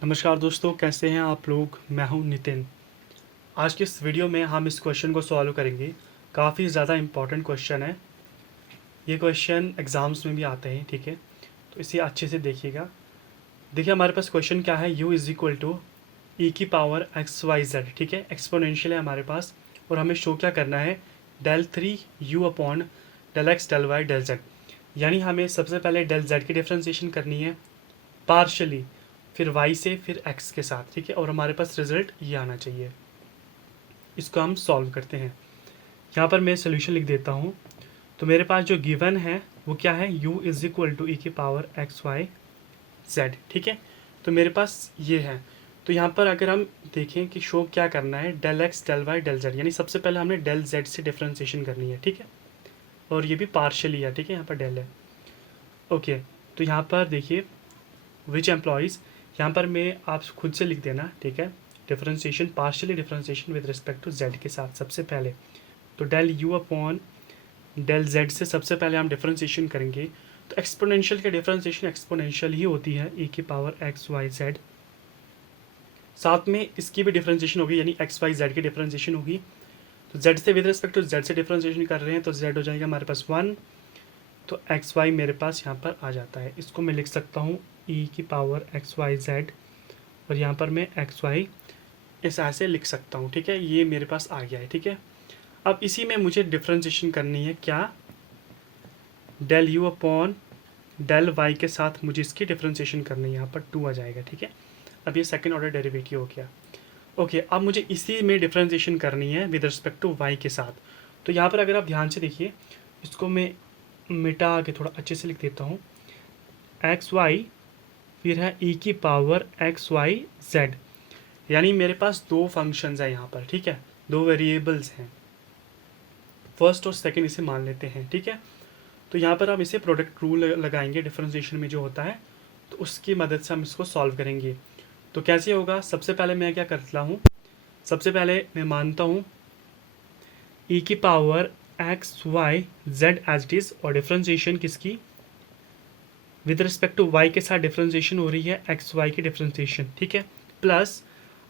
नमस्कार दोस्तों, कैसे हैं आप लोग। मैं हूं नितिन। आज के इस वीडियो में हम इस क्वेश्चन को सॉल्व करेंगे। काफ़ी ज़्यादा इम्पॉर्टेंट क्वेश्चन है। ये क्वेश्चन एग्ज़ाम्स में भी आते हैं, ठीक है। तो इसे अच्छे से देखिएगा। देखिए हमारे पास क्वेश्चन क्या है, u इज़ इक्वल टू ई की पावर एक्स वाई जेड, ठीक है। एक्सपोनेंशियल है हमारे पास और हमें शो क्या करना है, del three u upon del x del y del z. यानी हमें सबसे पहले डेल जेड की डिफ्रेंसिएशन करनी है पार्शली, फिर y से, फिर x के साथ, ठीक है। और हमारे पास रिजल्ट ये आना चाहिए। इसको हम सॉल्व करते हैं। यहाँ पर मैं सोल्यूशन लिख देता हूँ। तो मेरे पास जो गिवन है वो क्या है, u इज़ इक्वल टू ई की पावर एक्स वाई जेड, ठीक है। तो मेरे पास ये है। तो यहाँ पर अगर हम देखें कि शो क्या करना है, del x del y del z, यानी सबसे पहले हमने डेल जेड से डिफ्रेंसिएशन करनी है, ठीक है। और ये भी पार्शली है, ठीक है। यहाँ पर डेल है, ओके। तो यहाँ पर देखिए विच एम्प्लॉयज़, यहाँ पर मैं आप खुद से लिख देना, ठीक है। Differentiation, partially differentiation with respect to z के साथ सबसे पहले। तो del u upon del z से सबसे पहले हम डिफ्रेंसिएशन करेंगे। तो एक्सपोनेंशियल के डिफ्रेंसिएशन एक्सपोनेंशियल ही होती है, ई की पावर एक्स वाई जेड। साथ में इसकी भी डिफ्रेंसिएशन होगी, यानी एक्स वाई जेड की डिफ्रेंसिएशन होगी। तो जेड से विद रिस्पेक्ट टू जेड से डिफ्रेंसिएशन कर रहे हैं तो जेड हो जाएगा हमारे पास 1। तो एक्स वाई मेरे पास यहाँ पर आ जाता है। इसको मैं लिख सकता हूँ ई की पावर एक्स वाई जेड, और यहाँ पर मैं एक्स वाई इस ऐसे लिख सकता हूँ, ठीक है। ये मेरे पास आ गया है, ठीक है। अब इसी में मुझे डिफ्रेंसिएशन करनी है, क्या, del u upon del y के साथ मुझे इसकी डिफ्रेंसिएशन करनी है। यहाँ पर 2 आ जाएगा, ठीक है। अब ये सेकेंड ऑर्डर डेरिवेटिव हो गया, ओके। अब मुझे इसी में डिफ्रेंसिएशन करनी है विद रिस्पेक्ट टू वाई के साथ। तो यहाँ पर अगर आप ध्यान से देखिए, इसको मैं मिटा के थोड़ा अच्छे से लिख देता हूँ। एक्स वाई, फिर है ई की पावर एक्स वाई जेड, यानी मेरे पास दो फंक्शंस हैं यहाँ पर, ठीक है। दो वेरिएबल्स हैं, फर्स्ट और सेकंड इसे मान लेते हैं, ठीक है। तो यहाँ पर हम इसे प्रोडक्ट रूल लगाएंगे डिफरेंशिएशन में जो होता है, तो उसकी मदद से हम इसको सॉल्व करेंगे। तो कैसे होगा, सबसे पहले मैं क्या करता हूँ, सबसे पहले मैं मानता हूँ ई की power x y z as it is, और डिफरेंशिएशन किसकी, विद रिस्पेक्ट टू वाई के साथ डिफरेंशिएशन हो रही है एक्स वाई की डिफरेंशिएशन, ठीक है। प्लस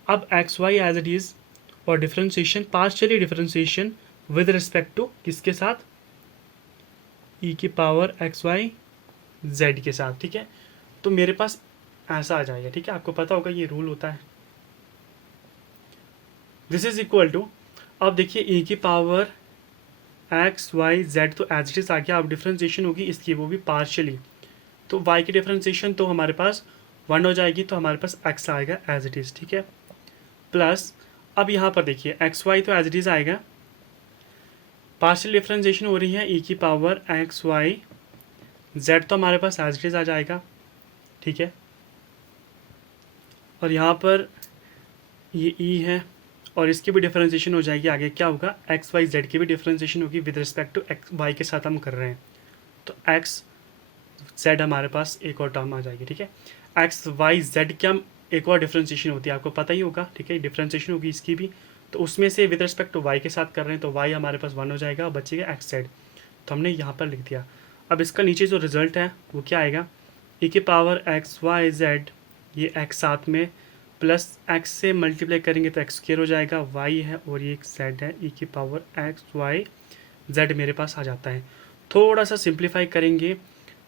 अब x y as it is और differentiation, partially differentiation with respect to किसके साथ, ई की पावर एक्स वाई जेड के साथ, ठीक है। तो मेरे पास ऐसा आ जाएगा, ठीक है। आपको पता होगा ये रूल होता है, दिस इज इक्वल टू, अब देखिए ई की पावर एक्स वाई जेड तो एज इट इज आ गया। अब डिफरेंशिएशन होगी इसकी, वो भी पार्शियली। तो y की डिफरेंशिएशन तो हमारे पास 1 हो जाएगी, तो हमारे पास x आएगा एज इट इज़, ठीक है। प्लस अब यहाँ पर देखिए एक्स वाई तो एज इट इज़ आएगा, पार्शियल डिफरेंशिएशन हो रही है ई की पावर एक्स वाई जेड, तो हमारे पास एज इट इज़ आ जाएगा, ठीक है। और यहाँ पर ये ई है और इसकी भी डिफरेंशिएशन हो जाएगी। आगे क्या होगा, एक्स वाई जेड की भी डिफरेंशिएशन होगी with respect to x y के साथ हम कर रहे हैं। तो एक्स जेड हमारे पास एक और टर्म आ जाएगी, ठीक है। एक्स वाई जेड क्या एक और डिफ्रेंशिएशन होती है, आपको पता ही होगा, ठीक है। डिफ्रेंशिएशन होगी इसकी भी, तो उसमें से विद रिस्पेक्ट टू वाई के साथ कर रहे हैं, तो वाई हमारे पास 1 हो जाएगा, बचेगा एक्स जेड। तो हमने यहाँ पर लिख दिया। अब इसका नीचे जो रिजल्ट है वो क्या आएगा, ई की पावर एक्स वाई जेड, ये एक्स साथ में प्लस एक्स से मल्टीप्लाई करेंगे तो एक्स स्क्वायर हो जाएगा, वाई है और ये एक जेड है, ई की पावर एक्स वाई जेड मेरे पास आ जाता है। थोड़ा सा सिंप्लीफाई करेंगे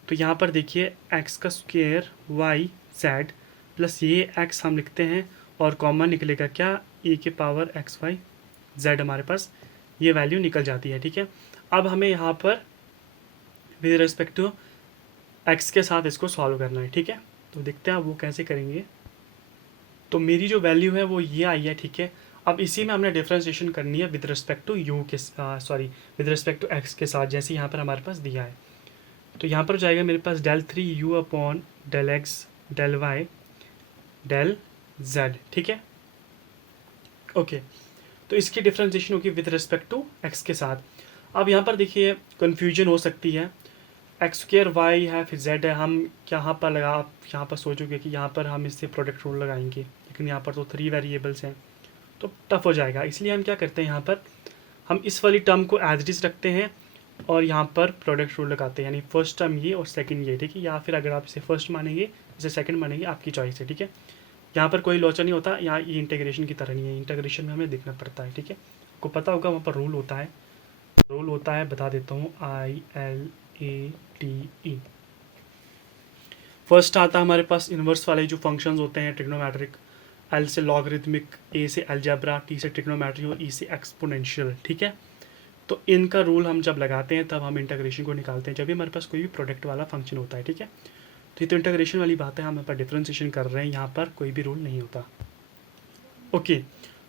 तो यहाँ पर देखिए एक्स का स्क्वायर वाई जेड प्लस ये एक्स हम लिखते हैं, और कॉमन निकलेगा क्या, ई के पावर एक्स वाई जेड, हमारे पास ये वैल्यू निकल जाती है, ठीक है। अब हमें यहाँ पर विद रिस्पेक्ट टू एक्स के साथ इसको सॉल्व करना है, ठीक है। तो देखते हैं वो कैसे करेंगे। तो मेरी जो वैल्यू है वो ये आई है, ठीक है। अब इसी में हमने डिफ्रेंशिएशन करनी है विद रिस्पेक्ट टू यू के sorry with respect to x के साथ, जैसे यहाँ पर हमारे पास दिया है। तो यहाँ पर जाएगा मेरे पास del three u upon del x del y del z, ठीक है, ओके। तो इसकी डिफ्रेंशिएशन होगी विद रिस्पेक्ट टू एक्स के साथ। अब यहाँ पर देखिए कन्फ्यूजन हो सकती है, एक्स स्क्र वाई है फिर जेड है, हम यहाँ पर लगा, आप यहाँ पर सोचोगे कि यहाँ पर हम इससे प्रोडक्ट रूल लगाएंगे, लेकिन यहाँ पर तो 3 वेरिएबल्स हैं तो टफ हो जाएगा। इसलिए हम क्या करते हैं, यहाँ पर हम इस वाली टर्म को एज इट इज रखते हैं और यहाँ पर प्रोडक्ट रूल लगाते हैं, यानी फर्स्ट टर्म ये और सेकंड ये, ठीक है। या फिर अगर आप इसे फर्स्ट मानेंगे इसे सेकंड मानेंगे, आपकी चॉइस है, ठीक है। यहाँ पर कोई लोचा नहीं होता, यहाँ ये इंटीग्रेशन की तरह नहीं है, इंटीग्रेशन में हमें देखना पड़ता है, ठीक है। आपको पता होगा वहाँ पर रूल होता है, बता देता हूँ, ILATE। फर्स्ट आता है हमारे पास इन्वर्स वाले जो फंक्शंस होते हैं ट्रिग्नोमेट्रिक, एल से लॉगरिथमिक, ए से अलजेब्रा, टी से ट्रिग्नोमेट्री और ई से एक्सपोनेंशियल, ठीक है। तो इनका रूल हम जब लगाते हैं तब हम इंटीग्रेशन को निकालते हैं, जब भी हमारे पास कोई भी प्रोडक्ट वाला फंक्शन होता है, ठीक है। तो ये तो इंटीग्रेशन वाली बात है, हम यहाँ पर डिफ्रेंसिएशन कर रहे हैं, यहाँ पर कोई भी रूल नहीं होता। ओके,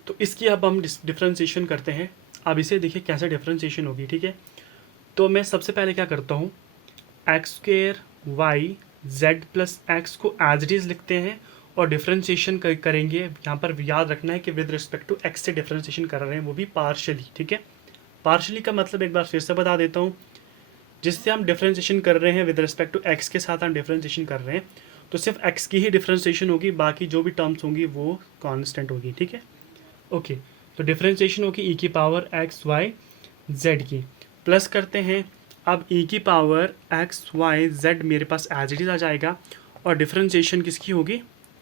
तो इसकी अब हम डिफ्रेंसिएशन करते हैं। अब इसे देखिए कैसे डिफ्रेंसिएशन होगी, ठीक है। तो मैं सबसे पहले क्या करता हूँ, x square y z plus x को एज इट इज़ लिखते हैं और डिफ्रेंसिएशन करेंगे। यहाँ पर याद रखना है कि विद रिस्पेक्ट टू एक्स से डिफ्रेंसिएशन कर रहे हैं, वो भी पार्शली, ठीक है। पार्शली का मतलब एक बार फिर से बता देता हूँ, जिससे हम डिफ्रेंसिएशन कर रहे हैं विद रिस्पेक्ट टू एक्स के साथ हम डिफ्रेंसिएशन कर रहे हैं, तो सिर्फ एक्स की ही डिफ्रेंसिएशन होगी, बाकी जो भी टर्म्स होंगी वो कांस्टेंट होगी, ठीक है। ओके, तो डिफ्रेंसिएशन होगी ई की पावर एक्स वाई जेड की, प्लस करते हैं। अब ई की पावर एक्स वाई जेड मेरे पास एज इट इज़ आ जाएगा और डिफ्रेंसिएशन किसकी होगी,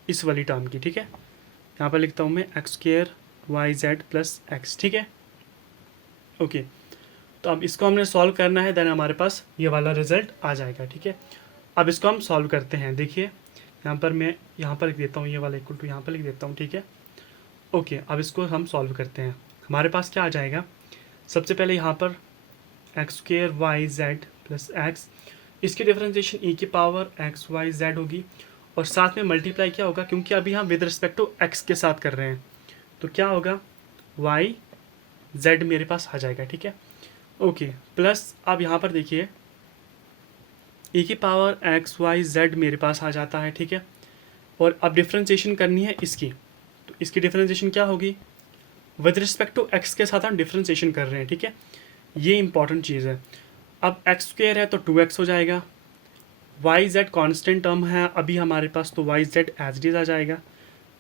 इस वाली टर्म की, ठीक है। यहाँ पर लिखता हूँ मैं x square y z plus x, ठीक है। ओके, तो अब इसको हमने सॉल्व करना है, देन हमारे पास ये वाला रिजल्ट आ जाएगा, ठीक है। अब इसको हम सॉल्व करते हैं। देखिए यहाँ पर मैं यहाँ पर लिख देता हूँ, ये वाला इक्वल टू यहाँ पर लिख देता हूँ, ठीक है। ओके, अब इसको हम सॉल्व करते हैं। हमारे पास क्या आ जाएगा, सबसे पहले यहाँ पर x square y z plus x, इसकी डिफरेंशिएशन ई की पावर एक्स वाई जेड होगी और साथ में मल्टीप्लाई क्या होगा, क्योंकि अभी हम विद रिस्पेक्ट टू एक्स के साथ कर रहे हैं, तो क्या होगा, वाई जेड मेरे पास आ जाएगा, ठीक है। ओके, प्लस अब यहाँ पर देखिए ई की पावर एक्स वाई जेड मेरे पास आ जाता है, ठीक है। और अब डिफ्रेंशिएशन करनी है इसकी, तो इसकी डिफ्रेंशिएशन क्या होगी, विद रिस्पेक्ट टू एक्स के साथ हम डिफ्रेंशिएशन कर रहे हैं, ठीक है। ये इंपॉर्टेंट चीज़ है। अब एक्स स्क्वेयर है तो 2x हो जाएगा, वाई जेड कॉन्स्टेंट टर्म है अभी हमारे पास, तो y z as it is आ जाएगा,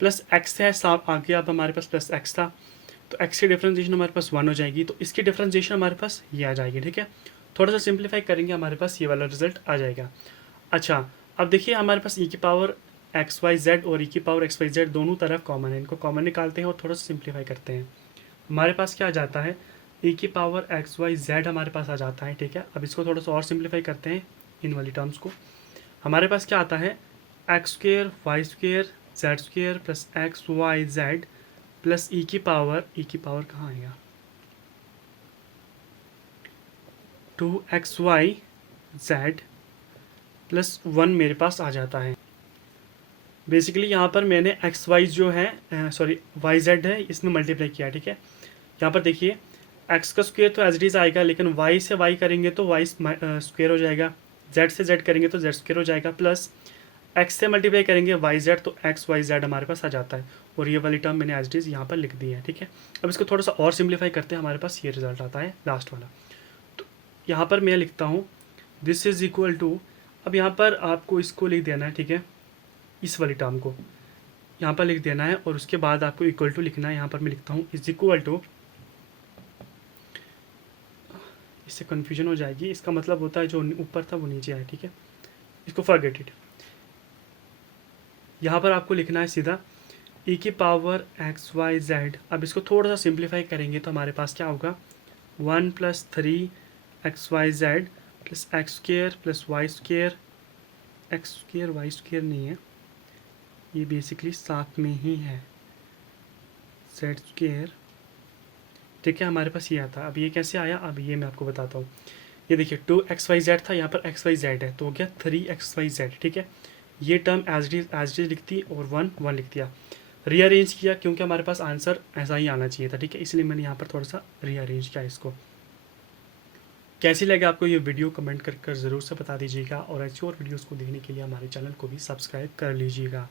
प्लस एक्स है साफ आगे, अब हमारे पास प्लस एक्स था, तो एक्स की डिफ्रेंशिएशन हमारे पास 1 हो जाएगी, तो इसकी डिफ्रेंशिएशन हमारे पास ये आ जाएगी, ठीक है। थोड़ा सा सिंप्लीफाई करेंगे, हमारे पास ये वाला रिजल्ट आ जाएगा। अच्छा, अब देखिए हमारे पास ई की पावर एक्स वाई जेड और ई की पावर एक्स वाई जेड दोनों तरफ कॉमन है, इनको कॉमन निकालते हैं और थोड़ा सा सिंप्लीफाई करते हैं। हमारे पास क्या आ जाता है, ई की पावर एक्स वाई जेड हमारे पास आ जाता है, ठीक है। अब इसको थोड़ा सा और सिंप्लीफाई करते हैं इन वाली टर्म्स को। हमारे पास क्या आता है, x square y square z square plus x y z plus e की पावर कहाँ आएगा, 2xy जेड प्लस 1 मेरे पास आ जाता है। बेसिकली यहाँ पर मैंने एक्स वाई जो है सॉरी वाई जेड है इसमें मल्टीप्लाई किया, ठीक है। यहाँ पर देखिए एक्स का स्क्वेयर तो एज इट इज़ आएगा, लेकिन वाई से वाई करेंगे तो वाई स्क्वेयर हो जाएगा, जेड से जेड करेंगे तो जेड स्क्वेयर हो जाएगा, प्लस एक्स से मल्टीप्लाई करेंगे वाई जेड तो एक्स वाई जेड हमारे पास आ जाता है, और ये वाली टर्म मैंने एज इट इज़ यहाँ पर लिख दी है, ठीक है। अब इसको थोड़ा सा और सिंप्लीफाई करते हैं, हमारे पास ये रिजल्ट आता है लास्ट वाला। तो यहाँ पर मैं लिखता हूँ दिस इज़ इक्वल टू, अब यहाँ पर आपको इसको लिख देना है, ठीक है, इस वाली टर्म को यहाँ पर लिख देना है और उसके बाद आपको इक्वल टू लिखना है। यहाँ पर मैं लिखता हूँ इज इक्वल टू, इससे कन्फ्यूजन हो जाएगी, इसका मतलब होता है जो ऊपर था वो नीचे आया, ठीक है, इसको फॉरगेट इट। यहाँ पर आपको लिखना है सीधा ई की पावर एक्स वाई जेड। अब इसको थोड़ा सा सिंप्लीफाई करेंगे तो हमारे पास क्या होगा, 1 + 3 x y z plus x square plus y square, x square y square नहीं है, ये बेसिकली साथ में ही है, जेड स्क्वेयर, ठीक है। हमारे पास ये आता है, अब ये कैसे आया, अब ये मैं आपको बताता हूँ। ये देखिए 2xyz था, यहाँ पर xyz है तो हो गया 3xyz, ठीक है। ये टर्म एज इट इज लिखती और 1 लिख दिया, रीअरेंज किया क्योंकि हमारे पास आंसर ऐसा ही आना चाहिए था, ठीक है, इसलिए मैंने यहाँ पर थोड़ा सा रीअरेंज किया इसको। कैसी लगे आपको ये वीडियो कमेंट कर ज़रूर से बता दीजिएगा, और ऐसी और वीडियोज़ को देखने के लिए हमारे चैनल को भी सब्सक्राइब कर लीजिएगा।